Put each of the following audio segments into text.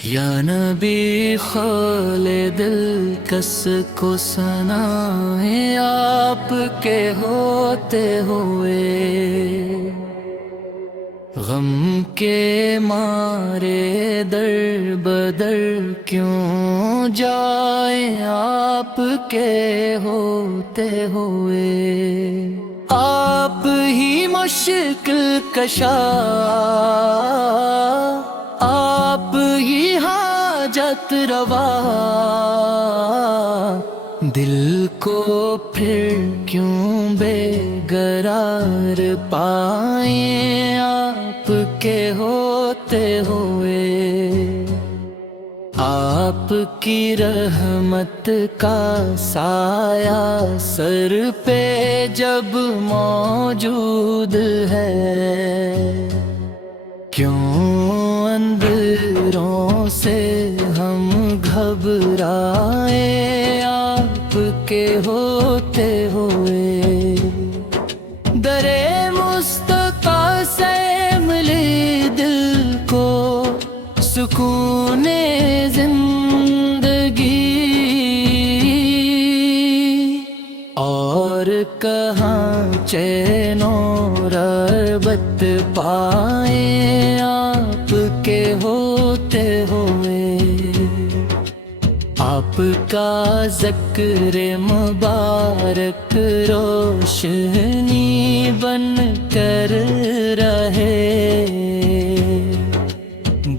یا نبی خالد دلکش کو سنائیں آپ کے ہوتے ہوئے، غم کے مارے در بدر کیوں جائیں آپ کے ہوتے ہوئے۔ آپ ہی مشکل کشا، آپ ہی حاجت روا، دل کو پھر کیوں بے قرار پائیں آپ کے ہوتے ہوئے۔ آپ کی رحمت کا سایہ سر پہ جب موجود ہے، کیوں اندروں سے ہم گھبرائیں آپ کے ہوتے ہوئے۔ درے مصطفیٰ سے ملی دل کو سکون زندگی، اور کہاں چین و رغبت پائیں آپ کے ہوتے ہوئے۔ آپ کا ذکر مبارک روشنی بن کر رہے،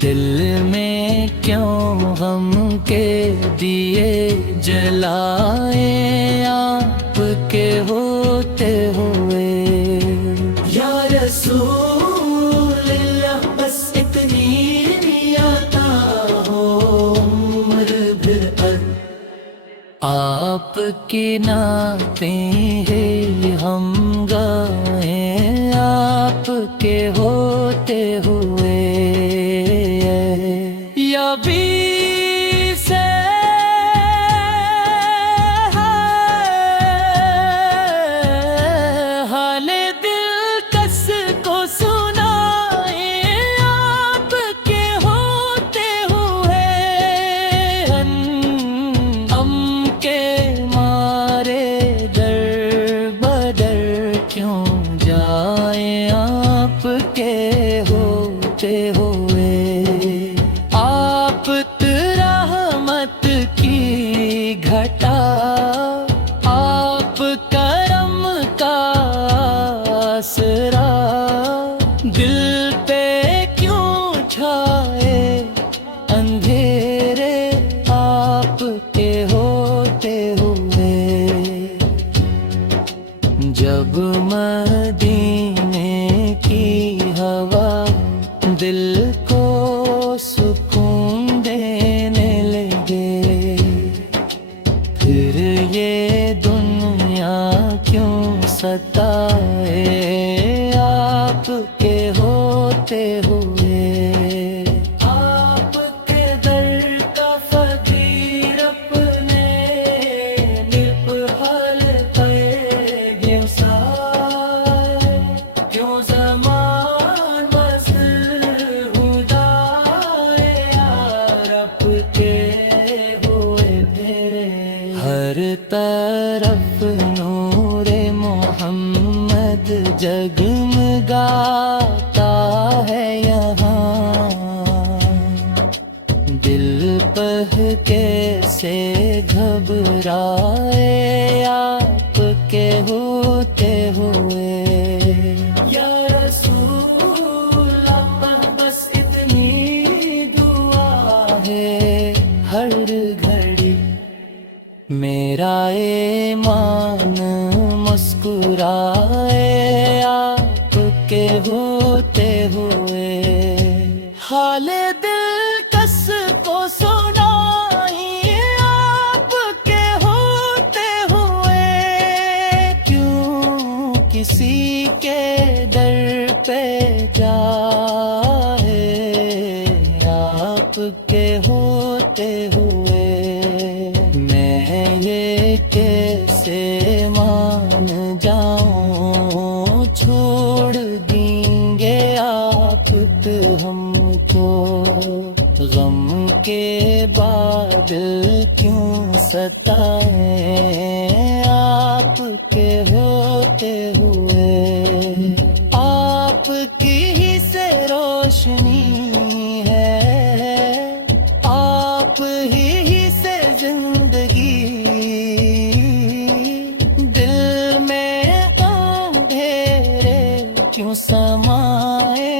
دل میں کیوں غم کے دیے جلائیں آپ کے ہوتے ہوئے۔ یا رسول اللہ بس اتنی عطا ہو عمر بھر، آپ کی نعتیں ہیں ہم گائیں آپ کے ہوتے ہوئے۔ یا بھی سے حال دل کس کو سنائیں آپ کے ہوتے ہوئے، ہم کے مارے در بدر کیوں جائیں آپ کے ہوتے ہوئے۔ آپ رحمت کی گھٹا، آپ کرم کا آسرا، دل پہ کیوں چھائے اندھیرے آپ کے ہوتے ہوئے۔ جب مدینے کی ہوا دل کو سکون دینے لگے، پھر یہ دنیا کیوں ستائے آپ کے ہوتے ہوئے۔ آپ کے در کا فقیر اپنے لب حلقہ گم سائے، کیوں زمان مصر ہدائے یار آپ کے ہوئے تیرے۔ ہر طرف نور محمد جگمگاتا ہے یہاں، دل پہ کیسے گھبرائے آپ کے ہوتے ہوئے۔ یا رسول اللہ بس اتنی دعا ہے ہر گھڑی، میرا ایمان مسکرائے آپ کے ہوتے ہوئے۔ حال دل کس کو سنائیں آپ کے ہوتے ہوئے، کیوں کسی کے در پہ جائے آپ کے ہوتے ہوئے۔ میں یہ کیسے مان جاؤں چھوڑ دیں گے آپ ہم کو، غم کے بادل کیوں ستائیں آپ کے ہوتے ہوئے، آپ کی ہی سے روشنی ہے، آپ ہی سے زندگی، دل میں اندھیرے کیوں سمائے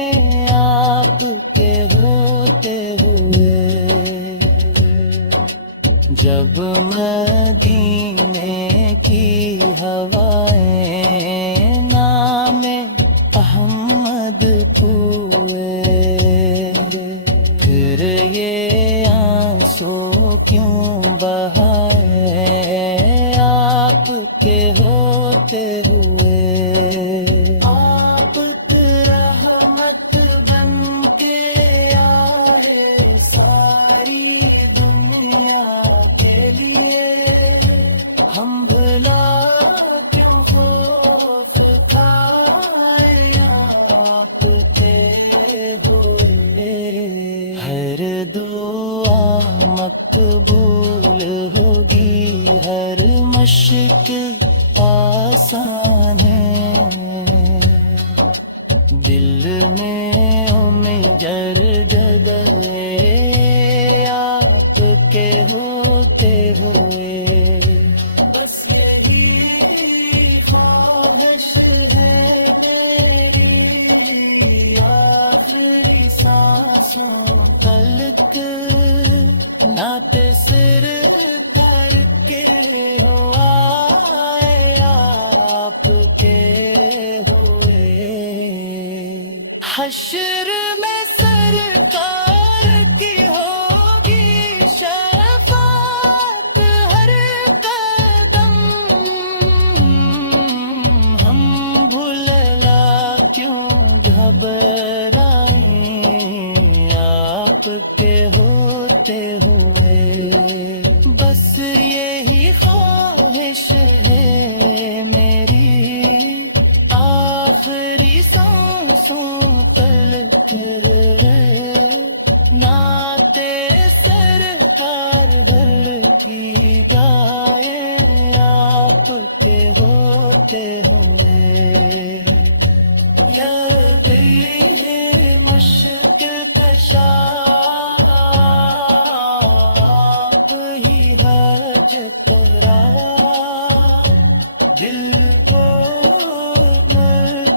آپ کے ہوتے ہوئے، جب مدینے کی ہوائیں نام احمد پوئے، پھر یہ آنسو کیوں بہائے آپ کے ہوتے ہوئے، آپ رحمت بن کے آئے ساری دنیا کے لیے، ہم بھلا کیوں خوف کھائے آپ کے ہوئے، ہر دعا مقبول ہوگی، ہر مشق آسان ہے، دل میں جردے آپ کے ہوتے ہوئے، بس یہی خواہش ہے میری آخری سانسوں تلک، نعت سر کر کے ہو آئے آپ کے ہوئے، حشر میں سرکار کی ہوگی شفاعت ہر قدم، ہم بھلا کیوں گھبرائیں آپ کے ہوتے ہوئے، بس یہی خواہش ہے میری آخری سانسوں تلک، نعت سرکار بھر کی گائے آپ کے ہوتے ہوئے، یا دل مشکل کشا آپ ہی حاجت را، دل کو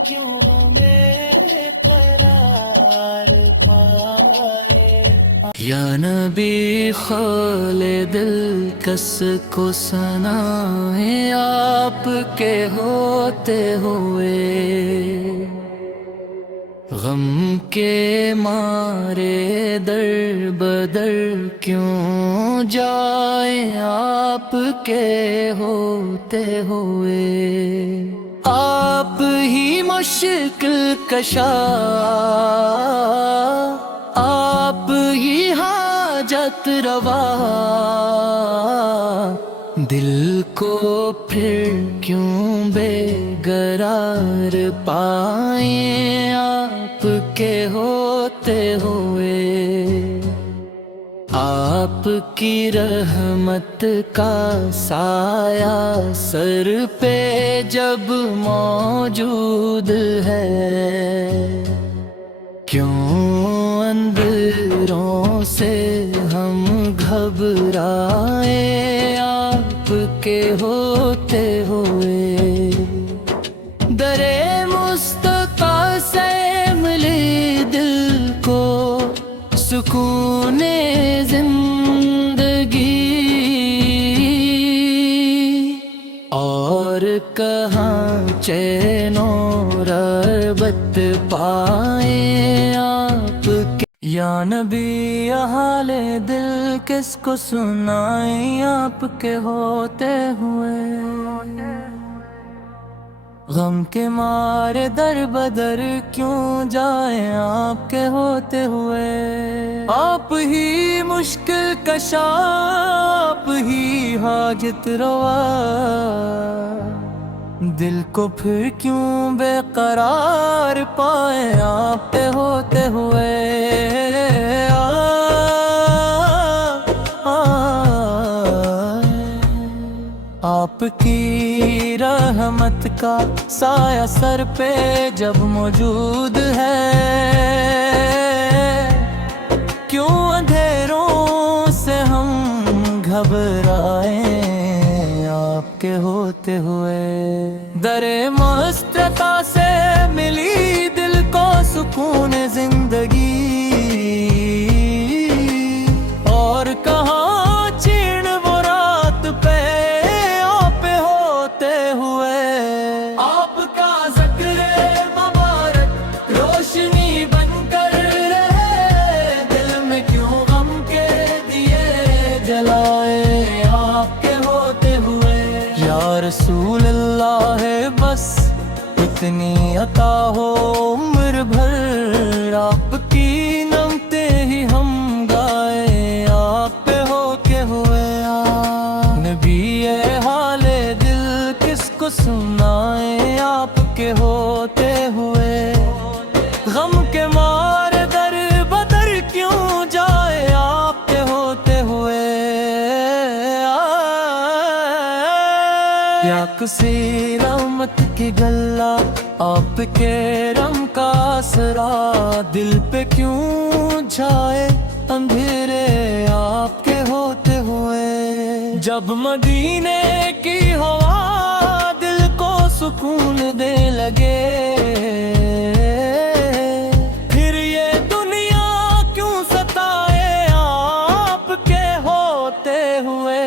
کیوں میں قرار پائے، یا نبی خالِ دل کس کو سنائیں آپ کے ہوتے ہوئے، غم کے مارے در بدر کیوں جائیں آپ کے ہوتے ہوئے، آپ ہی مشکل کشا، آپ ہی حاجت روا، دل کو پھر کیوں بے قرار پائیں آپ کے ہوتے ہوئے، آپ کی رحمت کا سایہ سر پہ جب موجود ہے، کیوں اندروں سے ہم گھبرائیں آپ کے ہوتے ہوئے، درے مصطفیٰ سے ملی دل کو سکون زندگی، اور کہاں چین و رغبت پائیں آپ کے، یا نبی حال دل کس کو سنائیں آپ کے ہوتے ہوئے، غم کے مارے در بدر کیوں جائیں آپ کے ہوتے ہوئے، آپ ہی مشکل کشا، آپ ہی حاجت روا، دل کو پھر کیوں بے قرار پائیں آپ کے ہوتے ہوئے، آپ کی رحمت کا سایہ سر پہ جب موجود ہے، کیوں اندھیروں سے ہم گھبرائیں آپ کے ہوتے ہوئے؟ در مسترتا سے ملی دل کو سکون زندگی، اور کہاں چین وہ رات پہ آپ ہوتے ہوئے؟ آپ کا ذکر مبارک روشنی بن کر رہے، دل میں کیوں غم کے دیے جلائے آپ کے ہوتے ہوئے؟ یا رسول اللہ ہے بس اتنی عطا ہو عمر بھر، آپ کی نمتے ہی ہم گائے آپ پہ ہو کے ہوئے۔ نبی یہ حال دل کس کو سنائے آپ کے ہوتے ہوئے؟ غم کے مارے در بدر کیوں جائے آپ کے ہوتے ہوئے؟ یا کسی رحمت کی گلہ آپ کے رم کا آسرا، دل پہ کیوں جائے اندھیرے آپ کے ہوتے ہوئے؟ جب مدینے کی ہوا دل کو سکون دے لگے، پھر یہ دنیا کیوں ستائے آپ کے ہوتے ہوئے؟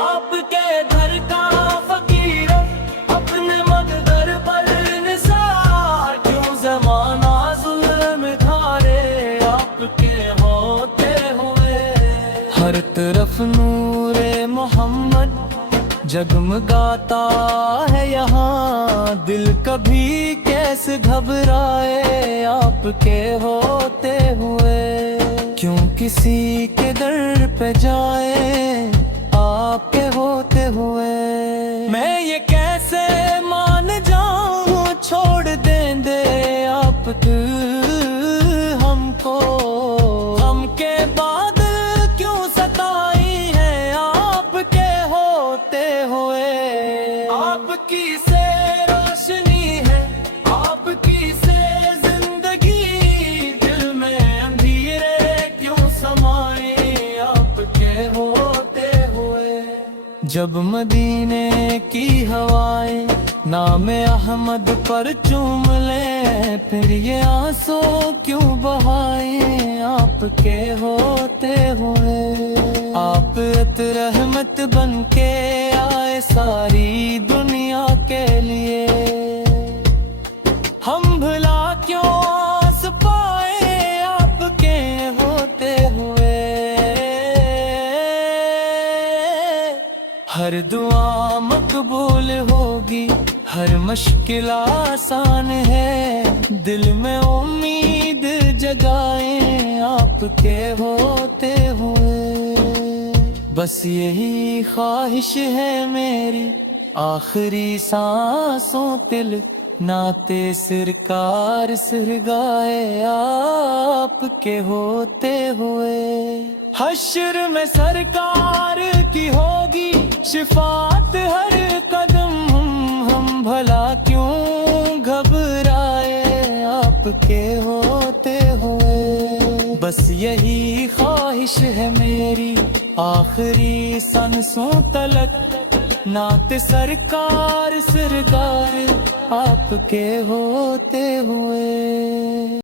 آپ کے گھر کا فقیر اپنے مقدر پر نثار، کیوں زمانہ ظلم دھارے آپ کے ہوتے ہوئے؟ ہر طرف نور محمد جگمگاتا ہے یہاں، دل کبھی کیسے گھبرائے آپ کے ہوتے ہوئے؟ کیوں کسی کے در پہ جائے آپ کے ہوتے ہوئے؟ میں یہ کیسے مان جاؤں چھوڑ دیں دے آپ ہم کو، غم کے بعد کیوں ستائی ہے آپ کے ہوتے ہوئے؟ آپ کی سے روشنی ہے، آپ کی سے زندگی، دل میں اندھیرے کیوں سمائے آپ کے ہوتے ہوئے؟ جب مدینے کی ہوائیں نام احمد پر چوم لیں، پھر یہ آنسو کیوں بہائیں آپ کے ہوتے ہوئے؟ آپ رحمت بن کے آئے ساری دنیا کے لیے، ہم بھلا کیوں آس پائے آپ کے ہوتے ہوئے؟ ہر دعا مقبول ہوگی، ہر مشکل آسان ہے، دل میں امید جگائیں آپ کے ہوتے ہوئے۔ بس یہی خواہش ہے میری آخری سانسوں تلک ناتے سرکار سرگائے آپ کے ہوتے ہوئے۔ حشر میں سرکار کی ہوگی شفاعت ہر قدم، ہم بھلا کیوں گھبرائے آپ کے ہوتے ہوئے؟ بس یہی خواہش ہے میری آخری سانسوں تلک نعت سرکار سرکار آپ کے ہوتے ہوئے۔